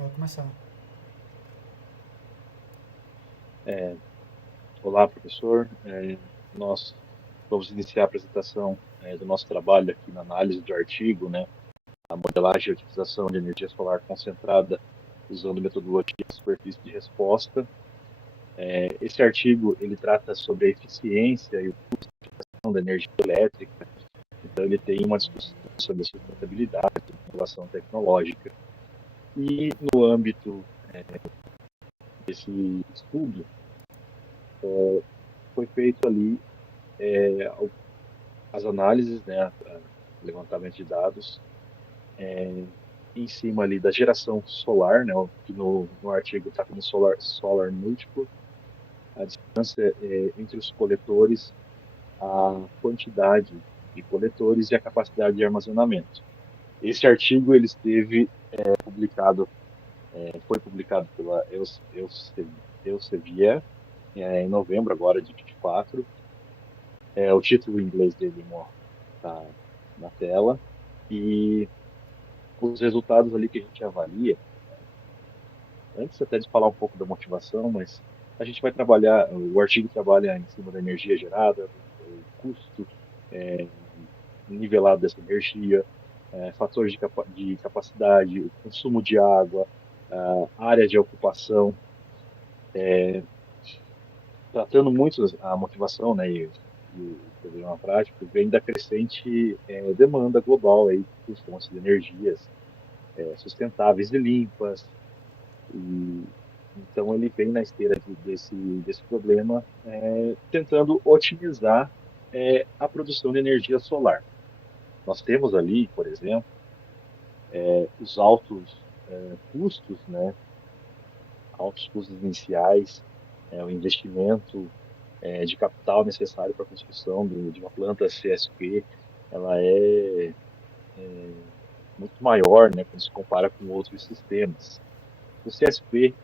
Pode começar. É, Olá, professor. Nós vamos iniciar a apresentação do nosso trabalho aqui na análise do artigo, né, a modelagem e utilização de energia solar concentrada usando metodologia de superfície de resposta. Esse artigo ele trata sobre a eficiência e o custo da energia elétrica, então ele tem uma discussão sobre a sustentabilidade, inovação tecnológica. E no âmbito desse estudo, foi feito ali é, as análises, né, levantamento de dados, em cima ali da geração solar, né, que no artigo está como solar múltiplo, a distância entre os coletores, a quantidade de coletores e a capacidade de armazenamento. Esse artigo ele esteve publicado, foi publicado pela Elsevier em novembro agora de 24. O título em inglês dele está na tela e os resultados ali que a gente avalia, antes até de falar um pouco da motivação, mas a gente vai trabalhar, o artigo trabalha em cima da energia gerada, o custo é, nivelado dessa energia, fatores de capacidade, o consumo de água, a área de ocupação, tratando muito a motivação, né, e o problema prático vem da crescente demanda global aí por fontes de energias sustentáveis e limpas. E então ele vem na esteira desse problema, tentando otimizar a produção de energia solar. Nós temos ali, por exemplo, os altos custos, né, altos custos iniciais, o investimento de capital necessário para a construção de uma planta CSP, ela muito maior, né, quando se compara com outros sistemas. O CSP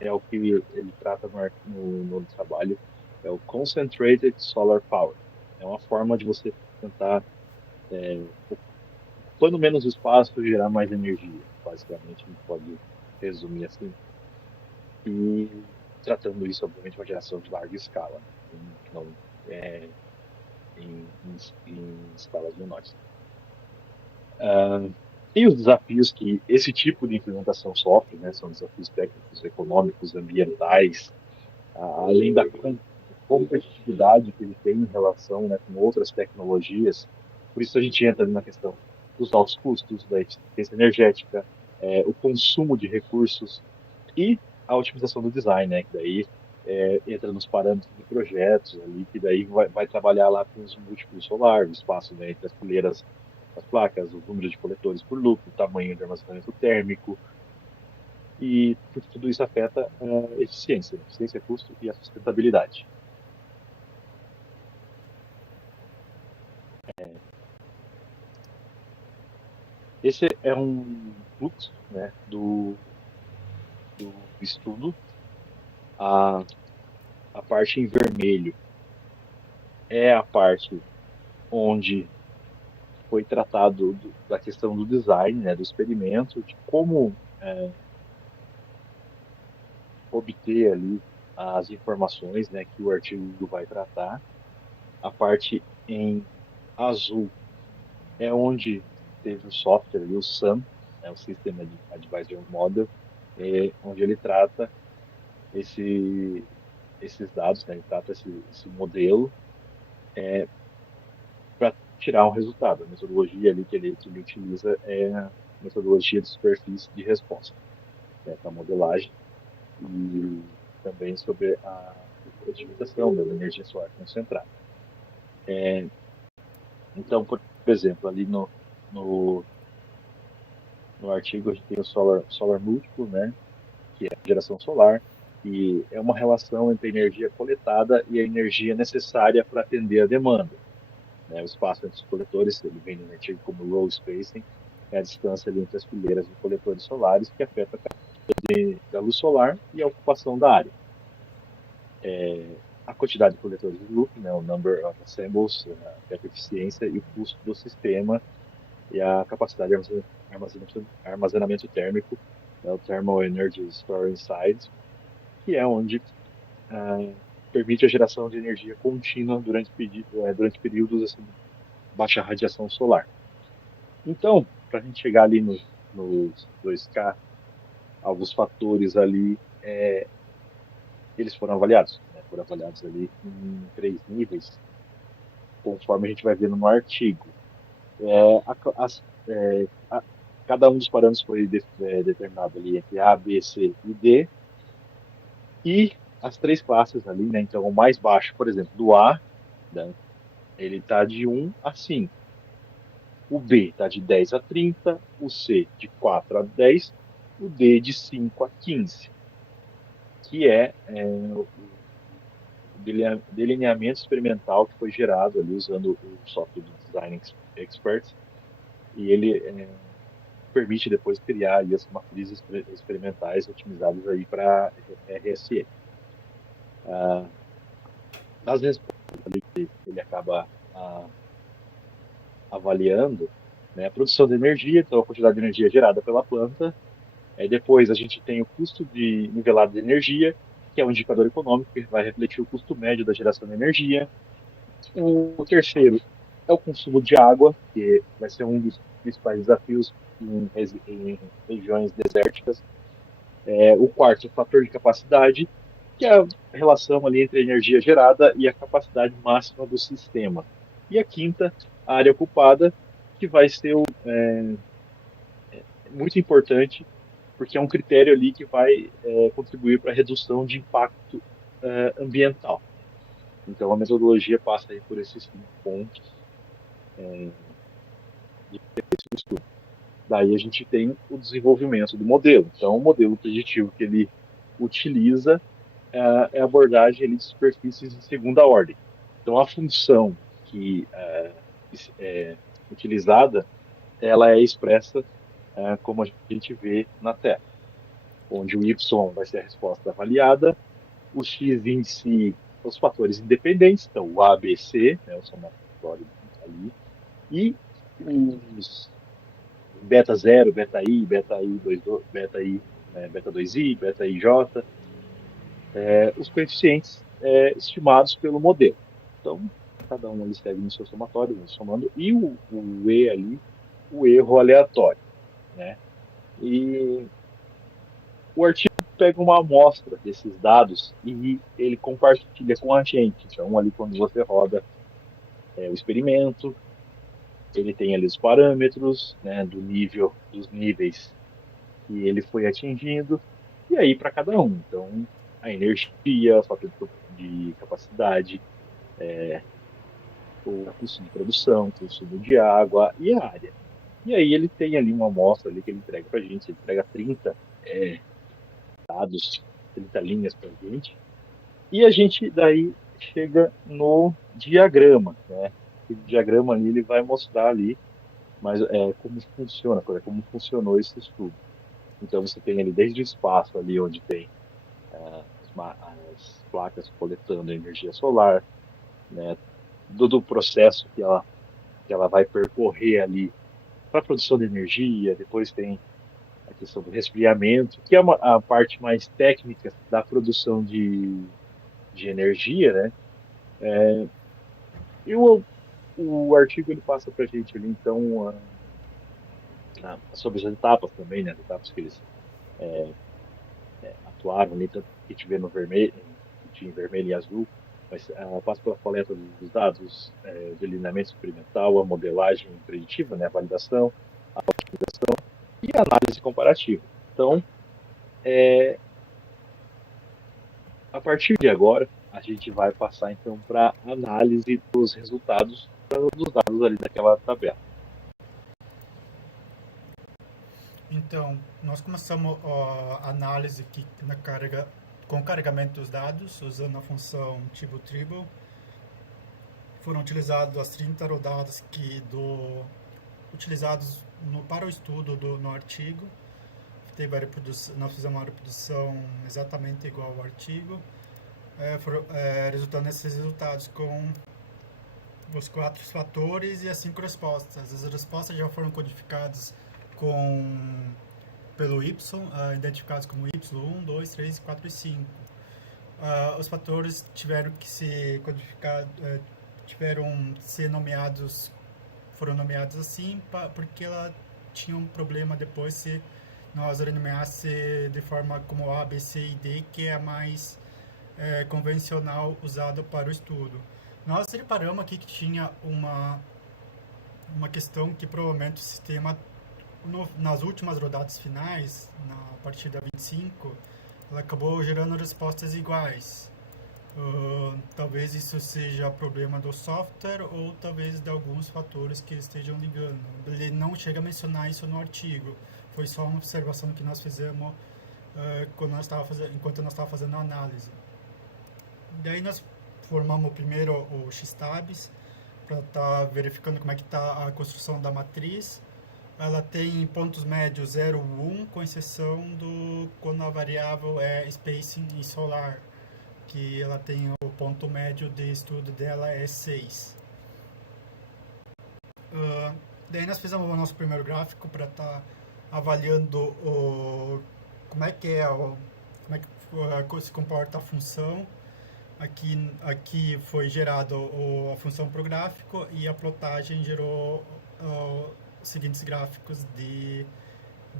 é o que ele trata no trabalho, é o Concentrated Solar Power. É uma forma de você tentar, ocupando menos espaço, gerar mais energia. Basicamente, a gente pode resumir assim. E tratando isso, obviamente, uma geração de larga escala, né? Não é, em escalas menores. E os desafios que esse tipo de implementação sofre, né, são desafios técnicos, econômicos, ambientais, além da competitividade que ele tem em relação, né, com outras tecnologias. Por isso a gente entra na questão dos altos custos, da eficiência energética, o consumo de recursos e a otimização do design, né, que daí entra nos parâmetros de projetos ali, que daí vai trabalhar lá com os múltiplos solar, o espaço, né, entre as fileiras das placas, os números de coletores por loop, o tamanho de armazenamento térmico, e porque tudo isso afeta a eficiência, né? Eficiência, custo e a sustentabilidade. Esse é um fluxo, né, do estudo. A, a parte em vermelho é a parte onde foi tratado da questão do design, né, do experimento, de como obter ali as informações, né, que o artigo vai tratar. A parte em azul é onde teve o software ali, o SAM, né, o System Advisor Model, onde ele trata esse, esses dados, né, ele trata esse modelo para tirar um resultado. A metodologia ali que ele utiliza é a metodologia de superfície de resposta, né, para modelagem e também sobre a otimização da energia solar concentrada. Então, por exemplo, ali no, no artigo a gente tem o solar múltiplo, né, que é a geração solar, e é uma relação entre a energia coletada e a energia necessária para atender a demanda. Né? O espaço entre os coletores, ele vem no artigo como row spacing, é a distância ali entre as fileiras de coletores solares que afeta a da luz solar e a ocupação da área. A quantidade de coletores de loop, né, o number of assembles, afeta a eficiência e o custo do sistema e a capacidade de armazenamento térmico é o Thermal Energy Storage Sites, que é onde permite a geração de energia contínua durante períodos assim, de baixa radiação solar. Então, para a gente chegar ali nos 2K, alguns fatores ali, eles foram avaliados, né? Foram avaliados ali em 3 níveis, conforme a gente vai vendo no artigo. É, cada um dos parâmetros foi determinado ali entre A, B, C e D, e as 3 classes ali, né? Então, o mais baixo, por exemplo, do A, né, ele está de 1 a 5. O B está de 10 a 30, o C de 4 a 10, o D de 5 a 15, que é o delineamento experimental que foi gerado ali usando o software do Design Expert, e ele permite depois criar aí as matrizes experimentais otimizadas aí para RSE. Das respostas ali que ele acaba avaliando, né, a produção de energia, então a quantidade de energia gerada pela planta. Depois a gente tem o custo de nivelado de energia, que é um indicador econômico que vai refletir o custo médio da geração de energia. O terceiro é o consumo de água, que vai ser um dos principais desafios em regiões desérticas. O quarto é o fator de capacidade, que é a relação ali entre a energia gerada e a capacidade máxima do sistema. E a quinta, a área ocupada, que vai ser muito importante, porque é um critério ali que vai contribuir para a redução de impacto ambiental. Então, a metodologia passa aí por esses 5 pontos do estudo. Daí a gente tem o desenvolvimento do modelo. Então, o modelo preditivo que ele utiliza é a abordagem ali de superfícies de segunda ordem. Então, a função que é utilizada, ela é expressa como a gente vê na tela, onde o y vai ser a resposta avaliada, o x em si, os fatores independentes, então o A, B, C, né, o somatório ali, e os beta 0, beta I 2, beta I, beta 2i, beta IJ, os coeficientes estimados pelo modelo. Então, cada um ali segue no seu somatório, somando, e o E ali, o erro aleatório, né? E o artigo pega uma amostra desses dados e ele compartilha com a gente. Então, ali quando você roda o experimento, ele tem ali os parâmetros, né, dos níveis que ele foi atingindo, e aí para cada um. Então, a energia, o fator de capacidade, o custo de produção, o consumo de água e a área. E aí ele tem ali uma amostra ali que ele entrega para a gente, ele entrega 30 dados, 30 linhas para a gente, e a gente daí chega no diagrama, né? O diagrama ali ele vai mostrar ali, mas como funciona, como funcionou esse estudo. Então você tem ali desde o espaço ali onde tem as placas coletando energia solar, né? Do processo que ela vai percorrer ali para a produção de energia. Depois tem a questão do resfriamento, que é a parte mais técnica da produção de energia, né? E o artigo ele passa para a gente ali, então, sobre as etapas também, né? As etapas que eles atuaram ali, tanto que a gente vê no vermelho, que tinha em vermelho e azul, mas passa pela coleta dos dados, delineamento experimental, a modelagem preditiva, né? A validação e a análise comparativa. Então, a partir de agora, a gente vai passar então para análise dos resultados dos dados ali daquela tabela. Então, nós começamos a análise aqui na carga, com o carregamento dos dados, usando a função Tibble-Tribble. Foram utilizados as 30 rodadas utilizados para o estudo no artigo. Nós fizemos uma reprodução exatamente igual ao artigo, resultando nesses resultados com os 4 fatores e as 5 respostas. As respostas já foram codificadas pelo Y, identificados como Y1, 2, 3, 4 e 5. Os fatores tiveram que ser codificados, tiveram que ser nomeados, foram nomeados assim, porque ela tinha um problema depois se nós renomeasse de forma como A, B, C e D, que é a mais convencional usada para o estudo. Nós reparamos aqui que tinha uma questão que provavelmente o sistema, nas últimas rodadas finais, na partida 25, ela acabou gerando respostas iguais. Talvez isso seja problema do software ou talvez de alguns fatores que estejam ligando. Ele não chega a mencionar isso no artigo. Foi só uma observação que nós fizemos enquanto nós estávamos fazendo a análise. Daí nós formamos primeiro o Xtabs para estar verificando como é que está a construção da matriz. Ela tem pontos médios 0, 1, com exceção do quando a variável é spacing e solar, que ela tem o ponto médio de estudo dela é 6. Daí nós fizemos o nosso primeiro gráfico para estar avaliando como é que se comporta a função. Aqui foi gerado a função para o gráfico e a plotagem gerou os seguintes gráficos de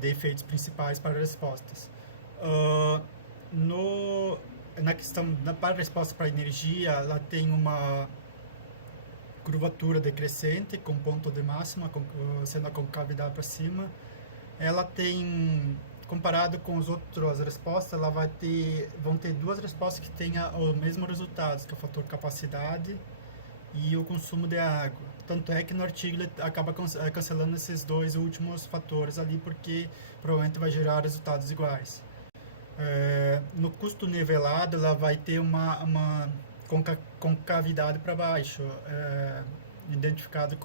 efeitos principais para respostas. Na questão para a resposta para a energia, ela tem uma curvatura decrescente com ponto de máxima, sendo a concavidade para cima. Ela tem, comparado com as outras respostas, vão ter duas respostas que tenham os mesmos resultados, que é o fator capacidade e o consumo de água. Tanto é que no artigo ele acaba cancelando esses dois últimos fatores ali, porque provavelmente vai gerar resultados iguais. No custo nivelado, ela vai ter uma concavidade para baixo, identificado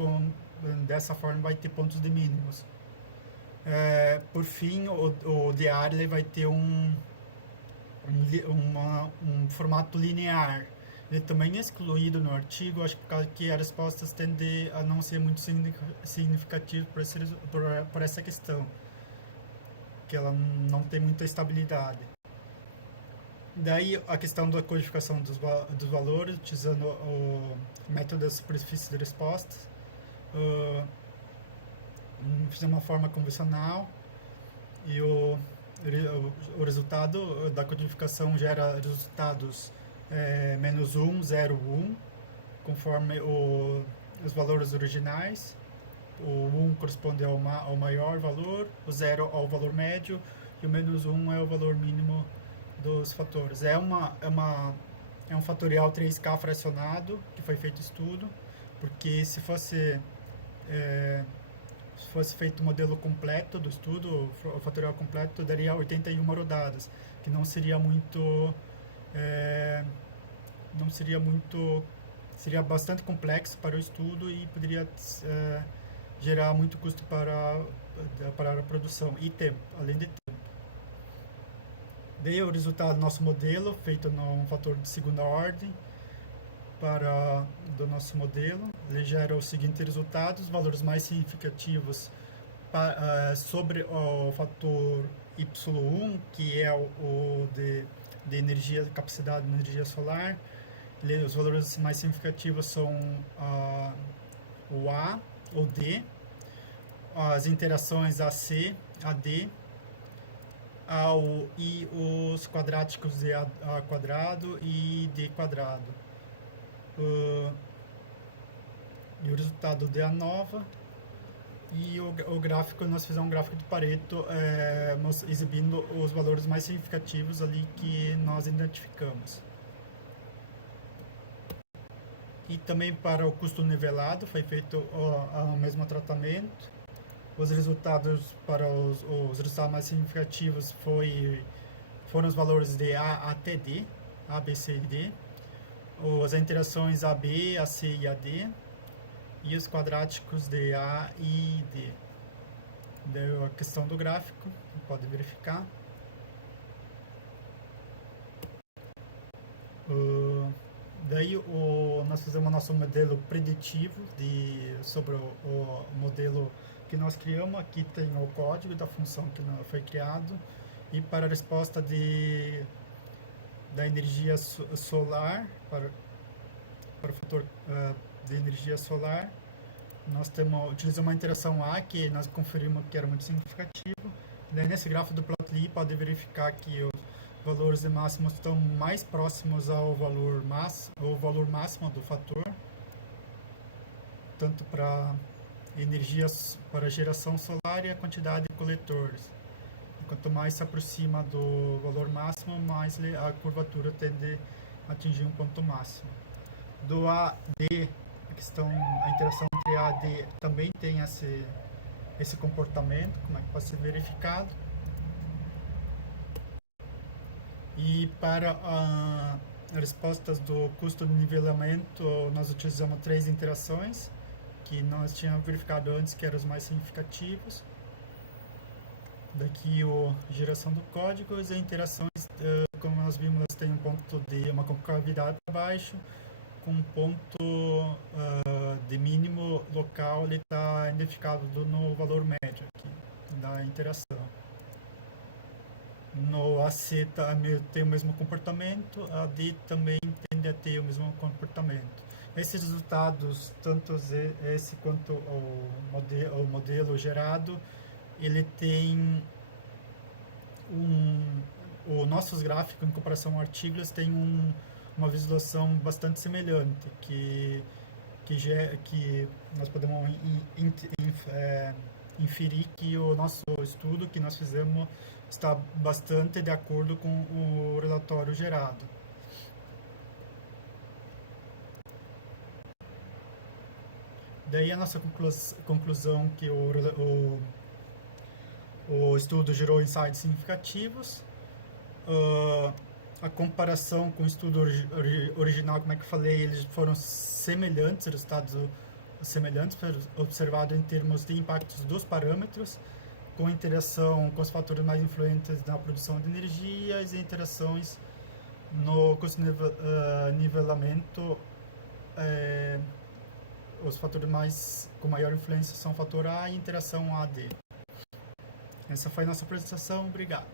dessa forma vai ter pontos de mínimos. Por fim, o diário ele vai ter um formato linear. Ele também é excluído no artigo, acho que por causa que as respostas tendem a não ser muito significativas por essa questão, que ela não tem muita estabilidade. Daí a questão da codificação dos valores, utilizando o método da superfície de respostas. Fizemos uma forma convencional e o resultado da codificação gera resultados menos 1, 0, 1, conforme os valores originais. O 1 corresponde ao maior valor, o 0 ao valor médio e o menos 1 é o valor mínimo dos fatores. É um fatorial 3K fracionado que foi feito estudo, porque se fosse feito o modelo completo do estudo, o fatorial completo daria 81 rodadas, que seria bastante complexo para o estudo e poderia gerar muito custo para a produção e tempo, além de tempo. Daí o resultado do nosso modelo, feito num fator de segunda ordem, do nosso modelo, ele gera os seguintes resultados: valores mais significativos sobre o fator Y1, que é o de energia, capacidade de energia solar. Os valores mais significativos são o A, o D, as interações AC, AD, e os quadráticos de A quadrado e D quadrado. E o resultado de A nova. E o gráfico, nós fizemos um gráfico de Pareto exibindo os valores mais significativos ali que nós identificamos. E também para o custo nivelado foi feito o mesmo tratamento. Os resultados os resultados mais significativos foram os valores de A até D, A, B, C e D, as interações AB, AC e AD, e os quadráticos de A e D. Daí a questão do gráfico, pode verificar. Daí nós fizemos o nosso modelo preditivo sobre o modelo que nós criamos, aqui tem o código da função que foi criado, e para a resposta da energia solar, para o fator de energia solar, nós utilizamos uma interação A, que nós conferimos que era muito significativo. Daí nesse gráfico do Plotly pode verificar que os valores de máximo estão mais próximos ao valor máximo do fator, tanto para energias para geração solar e a quantidade de coletores. Quanto mais se aproxima do valor máximo, mais a curvatura tende a atingir um ponto máximo. Do AD, a interação entre A e D também tem esse comportamento, como é que pode ser verificado. E para as respostas do custo de nivelamento, nós utilizamos 3 interações, que nós tínhamos verificado antes que eram os mais significativos. Daqui a geração do código, as interações, como nós vimos, elas têm um ponto de uma concavidade para baixo, com um ponto de mínimo local, ele está identificado no valor médio aqui, da interação. No AC tem o mesmo comportamento, a D também tende a ter o mesmo comportamento. Esses resultados, tanto esse quanto o modelo gerado, ele tem os nossos gráficos em comparação ao artigos tem uma visualização bastante semelhante, que nós podemos inferir que o nosso estudo que nós fizemos está bastante de acordo com o relatório gerado. Daí a nossa conclusão que o estudo gerou insights significativos. A comparação com o estudo original, como é que eu falei, eles foram semelhantes, resultados semelhantes, observado em termos de impactos dos parâmetros, com interação com os fatores mais influentes na produção de energia e interações no custo de nivelamento. Os fatores com maior influência são o fator A e a interação AD. Essa foi a nossa apresentação. Obrigado.